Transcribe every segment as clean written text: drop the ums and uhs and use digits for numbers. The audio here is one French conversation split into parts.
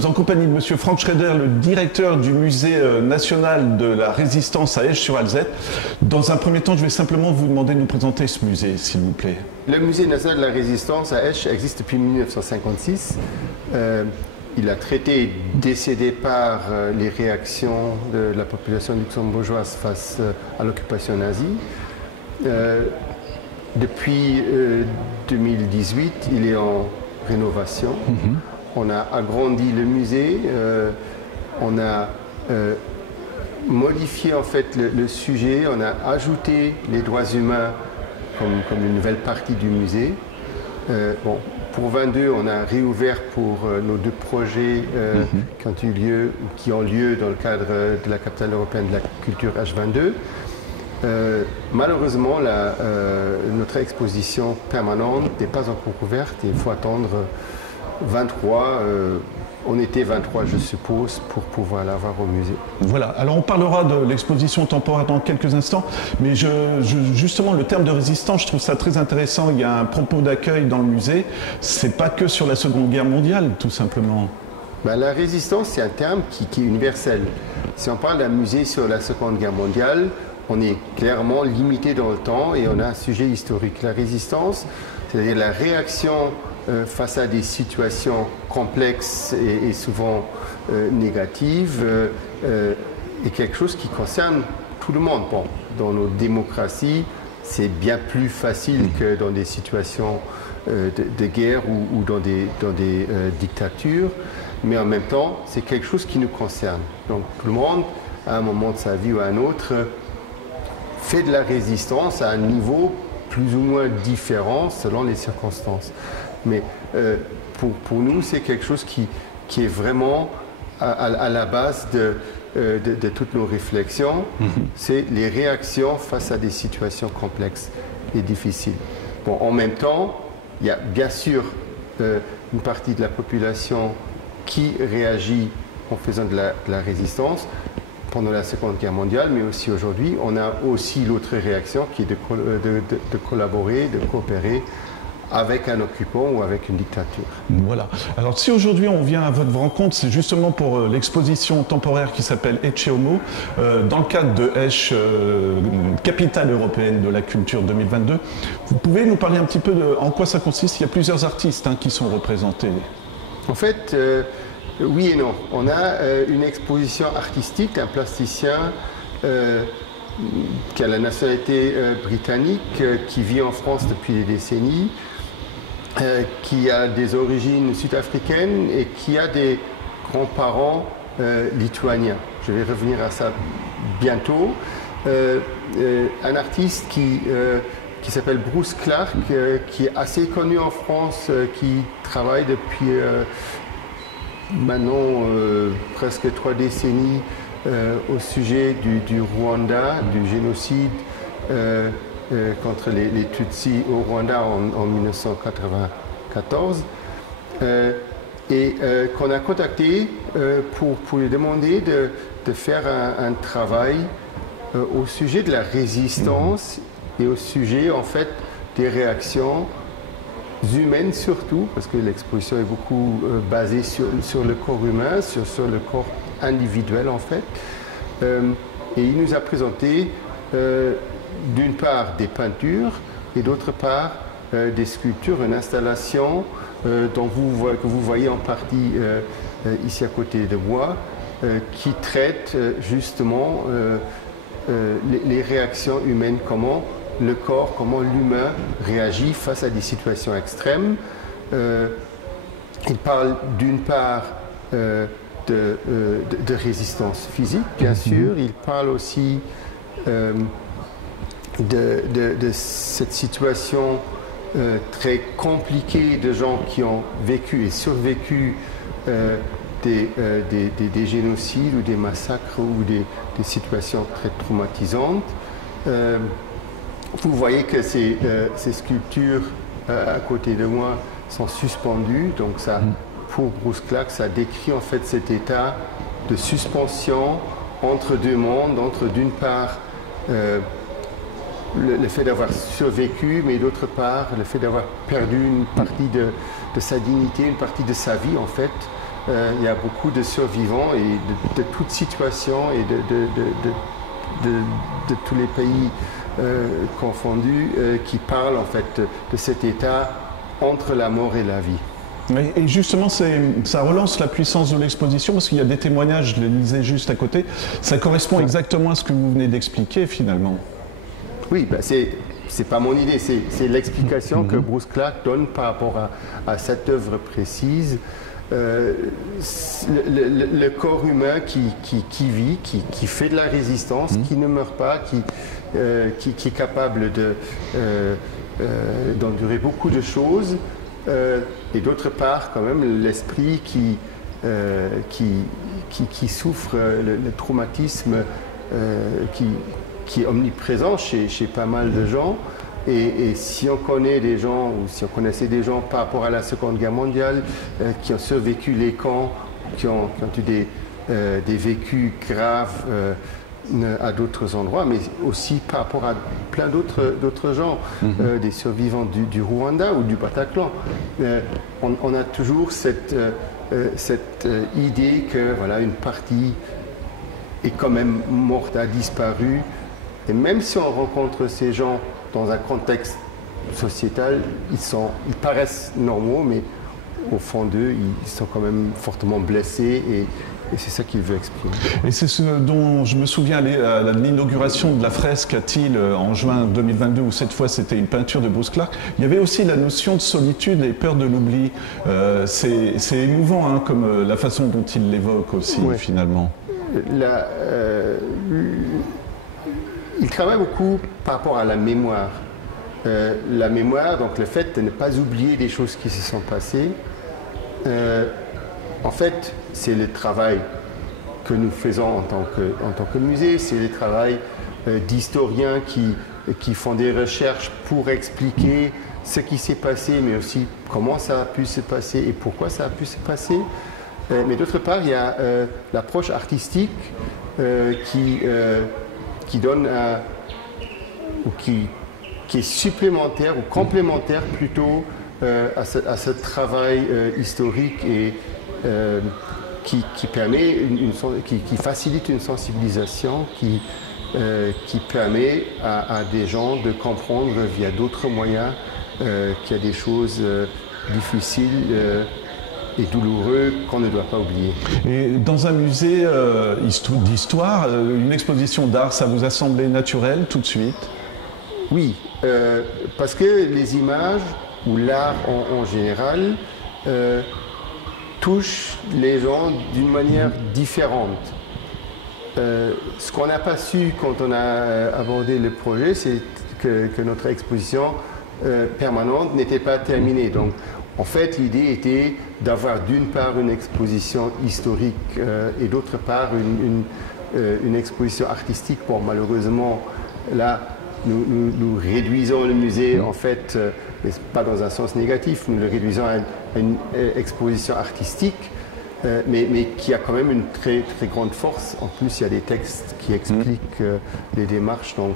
sommes en compagnie de Monsieur Franck Schraeder, le directeur du musée national de la résistance à Esch-sur-Alzette. Dans un premier temps, je vais simplement vous demander de nous présenter ce musée, s'il vous plaît. Le musée national de la résistance à Esch existe depuis 1956. Il a traité et décédé par les réactions de la population luxembourgeoise face à l'occupation nazie. Depuis 2018, il est en rénovation. On a agrandi le musée, on a modifié en fait le sujet, on a ajouté les droits humains comme une nouvelle partie du musée. Bon, pour 22, on a réouvert pour nos deux projets qui ont lieu dans le cadre de la capitale européenne de la culture H22. Malheureusement, notre exposition permanente n'est pas encore ouverte et il faut attendre 23, on était 23 je suppose, pour pouvoir l'avoir au musée. Voilà, alors on parlera de l'exposition temporaire dans quelques instants, mais justement le terme de résistance, je trouve ça très intéressant. Il y a un propos d'accueil dans le musée, c'est pas que sur la Seconde Guerre mondiale tout simplement. Ben, la résistance, c'est un terme qui est universel. Si on parle d'un musée sur la Seconde Guerre mondiale, on est clairement limité dans le temps et on a un sujet historique. La résistance, c'est-à-dire la réaction face à des situations complexes et souvent négatives, est quelque chose qui concerne tout le monde. Bon, dans nos démocraties, c'est bien plus facile que dans des situations de guerre ou dans des dictatures, mais en même temps, c'est quelque chose qui nous concerne. Donc tout le monde, à un moment de sa vie ou à un autre, fait de la résistance à un niveau plus ou moins différent selon les circonstances. Mais pour nous, c'est quelque chose qui est vraiment à la base de toutes nos réflexions. C'est les réactions face à des situations complexes et difficiles. Bon, en même temps, il y a bien sûr une partie de la population qui réagit en faisant de la résistance pendant la Seconde Guerre mondiale, mais aussi aujourd'hui. On a aussi l'autre réaction qui est de collaborer, de coopérer avec un occupant ou avec une dictature. Voilà. Alors si aujourd'hui on vient à votre rencontre, c'est justement pour l'exposition temporaire qui s'appelle Ecce Homo, dans le cadre de Esch, capitale européenne de la culture 2022. Vous pouvez nous parler un petit peu de en quoi ça consiste? Il y a plusieurs artistes qui sont représentés. En fait, oui et non. On a une exposition artistique, un plasticien qui a la nationalité britannique, qui vit en France depuis des décennies, qui a des origines sud-africaines et qui a des grands-parents lituaniens. Je vais revenir à ça bientôt. Un artiste qui s'appelle Bruce Clark, qui est assez connu en France, qui travaille depuis maintenant presque 3 décennies au sujet du Rwanda, du génocide contre les Tutsis au Rwanda en 1994, et qu'on a contacté pour lui demander de faire un travail au sujet de la résistance et au sujet en fait des réactions humaines surtout, parce que l'exposition est beaucoup basée sur le corps humain, sur le corps individuel en fait. Et il nous a présenté d'une part des peintures et d'autre part des sculptures, une installation que vous voyez en partie ici à côté de moi, qui traite justement les réactions humaines, comment le corps, comment l'humain réagit face à des situations extrêmes. Il parle d'une part de résistance physique, bien sûr. Il parle aussi de cette situation très compliquée de gens qui ont vécu et survécu des génocides ou des massacres ou des situations très traumatisantes. Vous voyez que ces sculptures à côté de moi sont suspendues, donc ça, pour Bruce Clark, ça décrit en fait cet état de suspension entre deux mondes, entre d'une part le fait d'avoir survécu, mais d'autre part le fait d'avoir perdu une partie de sa dignité, une partie de sa vie en fait, il y a beaucoup de survivants et de toute situation et de tous les pays confondus qui parlent en fait de cet état entre la mort et la vie. Et justement, ça relance la puissance de l'exposition parce qu'il y a des témoignages, je les lisais juste à côté. Ça correspond exactement à ce que vous venez d'expliquer finalement. Oui, ben c'est pas mon idée, c'est l'explication que Bruce Clark donne par rapport à cette œuvre précise. Le corps humain qui vit, qui fait de la résistance, qui ne meurt pas, qui est capable d'endurer beaucoup de choses, et d'autre part quand même l'esprit qui souffre le traumatisme qui est omniprésent chez pas mal de gens. Et si on connaît des gens, ou si on connaissait des gens par rapport à la Seconde Guerre mondiale, qui ont survécu les camps, qui ont eu des vécus graves à d'autres endroits, mais aussi par rapport à plein d'autres gens, des survivants du Rwanda ou du Bataclan, on a toujours cette idée que voilà, une partie est quand même morte, a disparu. Et même si on rencontre ces gens dans un contexte sociétal, ils paraissent normaux, mais au fond d'eux, ils sont quand même fortement blessés et c'est ça qu'il veut exprimer. Et c'est ce dont je me souviens à l'inauguration de la fresque à Thiel en juin 2022, où cette fois c'était une peinture de Bruce Clark. Il y avait aussi la notion de solitude et peur de l'oubli. C'est émouvant hein, comme la façon dont il l'évoque aussi finalement. Il travaille beaucoup par rapport à la mémoire. La mémoire, donc le fait de ne pas oublier des choses qui se sont passées, en fait, c'est le travail que nous faisons en tant que musée, c'est le travail d'historiens qui font des recherches pour expliquer ce qui s'est passé, mais aussi comment ça a pu se passer et pourquoi ça a pu se passer. Mais d'autre part, il y a l'approche artistique qui donne ou qui est supplémentaire ou complémentaire plutôt à ce travail historique et qui permet qui facilite une sensibilisation qui permet à des gens de comprendre via d'autres moyens qu'il y a des choses difficiles et douloureux qu'on ne doit pas oublier. Et dans un musée d'histoire, une exposition d'art, ça vous a semblé naturel tout de suite? Oui, parce que les images ou l'art en général touchent les gens d'une manière différente. Ce qu'on n'a pas su quand on a abordé le projet, c'est que notre exposition permanente n'était pas terminée. Donc, en fait, l'idée était d'avoir d'une part une exposition historique et d'autre part une exposition artistique. Bon, malheureusement, là, nous réduisons le musée, en fait, mais pas dans un sens négatif, nous le réduisons à une exposition artistique, mais qui a quand même une très, très grande force. En plus, il y a des textes qui expliquent les démarches. Donc,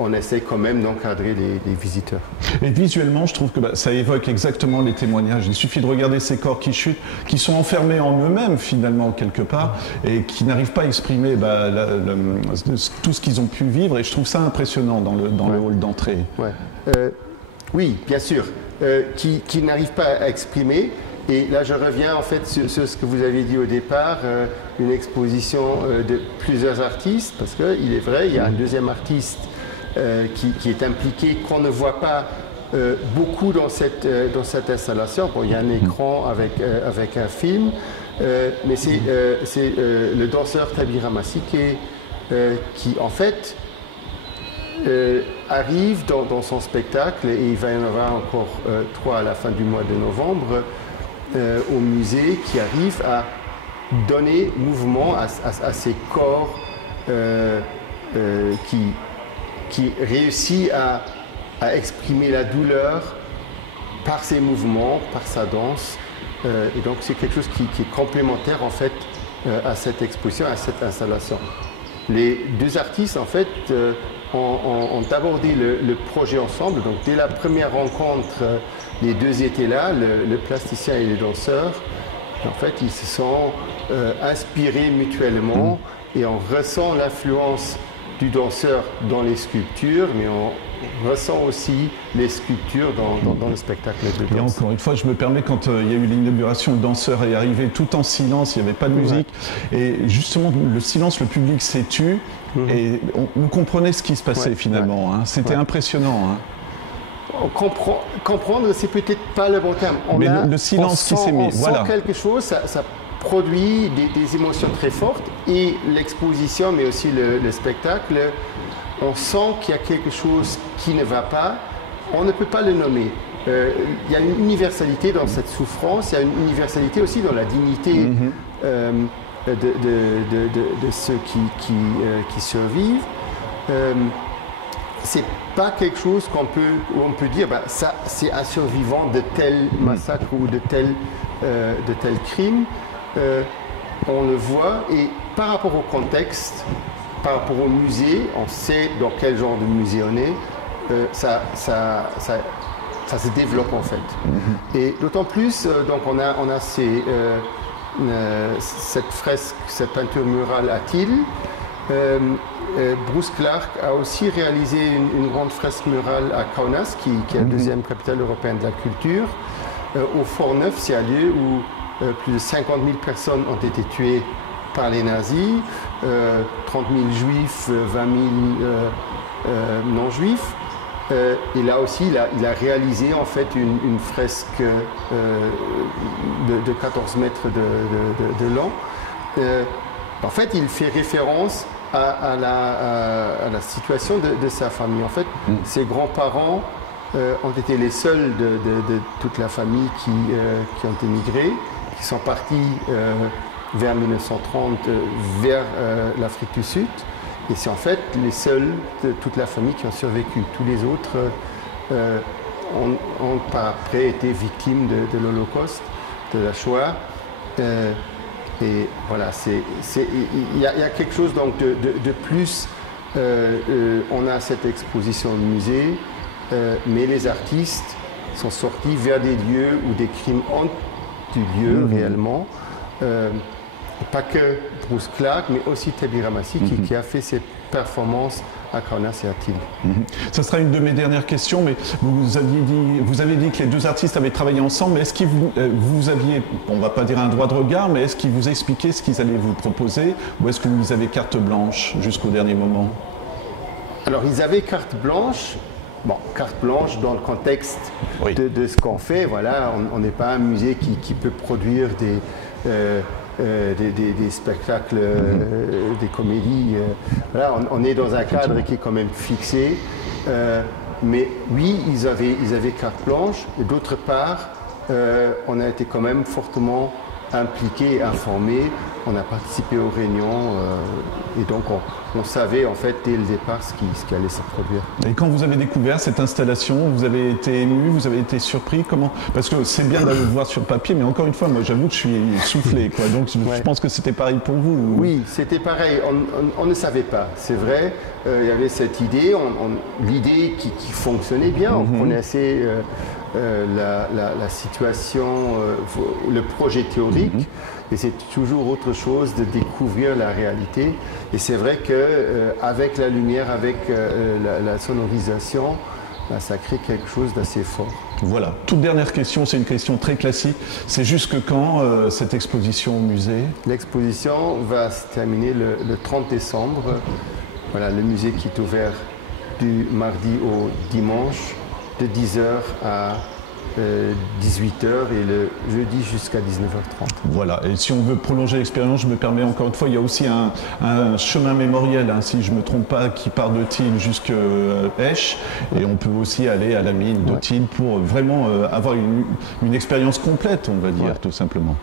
on essaie quand même d'encadrer les visiteurs. Et visuellement, je trouve que ça évoque exactement les témoignages. Il suffit de regarder ces corps qui chutent, qui sont enfermés en eux-mêmes finalement quelque part, et qui n'arrivent pas à exprimer tout ce qu'ils ont pu vivre. Et je trouve ça impressionnant dans le hall d'entrée. Oui, bien sûr, qui n'arrivent pas à exprimer. Et là, je reviens en fait sur ce que vous avez dit au départ, une exposition de plusieurs artistes, parce qu'il est vrai, il y a un deuxième artiste qui est impliqué, qu'on ne voit pas beaucoup dans cette installation. Bon, il y a un écran avec un film, mais c'est le danseur Tabira Masike qui, en fait, arrive dans son spectacle, et il va y en avoir encore 3 à la fin du mois de novembre, au musée, qui arrive à donner mouvement à ces corps qui réussit à exprimer la douleur par ses mouvements, par sa danse. Et donc c'est quelque chose qui est complémentaire en fait à cette exposition, à cette installation. Les deux artistes en fait ont abordé le projet ensemble. Donc dès la première rencontre, les deux étaient là, le plasticien et le danseur. En fait, ils se sont inspirés mutuellement et on ressent l'influence du danseur dans les sculptures, mais on ressent aussi les sculptures dans le spectacle de danse. Et encore une fois, je me permets, quand il y a eu l'inauguration, le danseur est arrivé tout en silence, il n'y avait pas de musique. Et justement, le silence, le public s'est tu, et on comprenait ce qui se passait finalement. Hein. C'était impressionnant. Hein. Comprendre, c'est peut-être pas le bon terme. Mais le silence qui s'est mis, on sent quelque chose, ça produit des émotions très fortes, et l'exposition, mais aussi le spectacle, on sent qu'il y a quelque chose qui ne va pas, on ne peut pas le nommer. Il y a une universalité dans cette souffrance, il y a une universalité aussi dans la dignité de ceux qui survivent. C'est pas quelque chose où on peut dire, ça c'est un survivant de tel massacre ou de tel crime. On le voit, et par rapport au contexte, par rapport au musée, on sait dans quel genre de musée on est, ça se développe en fait. Et d'autant plus, donc on a cette fresque, cette peinture murale à Thiel. Bruce Clark a aussi réalisé une grande fresque murale à Kaunas, qui est la deuxième capitale européenne de la culture, au Fort Neuf, c'est un lieu où plus de 50 000 personnes ont été tuées par les nazis, 30 000 juifs, 20 000 non-juifs. Et là aussi, il a réalisé en fait une fresque de 14 mètres de long. En fait, il fait référence à la situation de sa famille. En fait, ses grands-parents ont été les seuls de toute la famille qui ont émigré, qui sont partis vers 1930 vers l'Afrique du Sud. Et c'est en fait les seuls de toute la famille qui ont survécu. Tous les autres ont par après été victimes de l'Holocauste, de la Shoah. Et voilà, il y a quelque chose donc de plus. On a cette exposition au musée, mais les artistes sont sortis vers des lieux où des crimes ont eu lieu réellement. Pas que Bruce Clark, mais aussi Tebi Ramassi qui a fait cette performance à Kaunas et à Thiel. Ça sera une de mes dernières questions, mais vous avez dit que les deux artistes avaient travaillé ensemble, mais est-ce que vous aviez, on ne va pas dire un droit de regard, mais est-ce qu'ils vous expliquaient ce qu'ils allaient vous proposer, ou est-ce que vous avez carte blanche jusqu'au dernier moment? Alors ils avaient carte blanche. Bon, carte blanche dans le contexte de ce qu'on fait. Voilà, on n'est pas un musée qui peut produire des spectacles, des comédies. Voilà, on est dans un cadre qui est quand même fixé. Mais oui, ils avaient carte blanche. Et d'autre part, on a été quand même fortement impliqués, informés. On a participé aux réunions et donc on savait en fait dès le départ ce qui allait se produire. Et quand vous avez découvert cette installation, vous avez été ému, vous avez été surpris, comment? Parce que c'est bien d'aller le voir sur papier, mais encore une fois, moi j'avoue que je suis soufflé, quoi. Donc je pense que c'était pareil pour vous. Oui, c'était pareil. On ne savait pas, c'est vrai. Il y avait cette idée, l'idée qui fonctionnait bien. On connaissait la situation, le projet théorique. Et c'est toujours autre chose de découvrir la réalité. Et c'est vrai qu'avec la lumière, avec la sonorisation, ça crée quelque chose d'assez fort. Voilà. Toute dernière question, c'est une question très classique. C'est jusque quand cette exposition au musée? L'exposition va se terminer le 30 décembre. Voilà, le musée qui est ouvert du mardi au dimanche, de 10h à 18h et le jeudi jusqu'à 19h30. Voilà, et si on veut prolonger l'expérience, je me permets encore une fois, il y a aussi un chemin mémoriel, hein, si je ne me trompe pas, qui part de Thiel jusqu'à Esch, et on peut aussi aller à la mine de Thiel pour vraiment avoir une expérience complète, on va dire, tout simplement.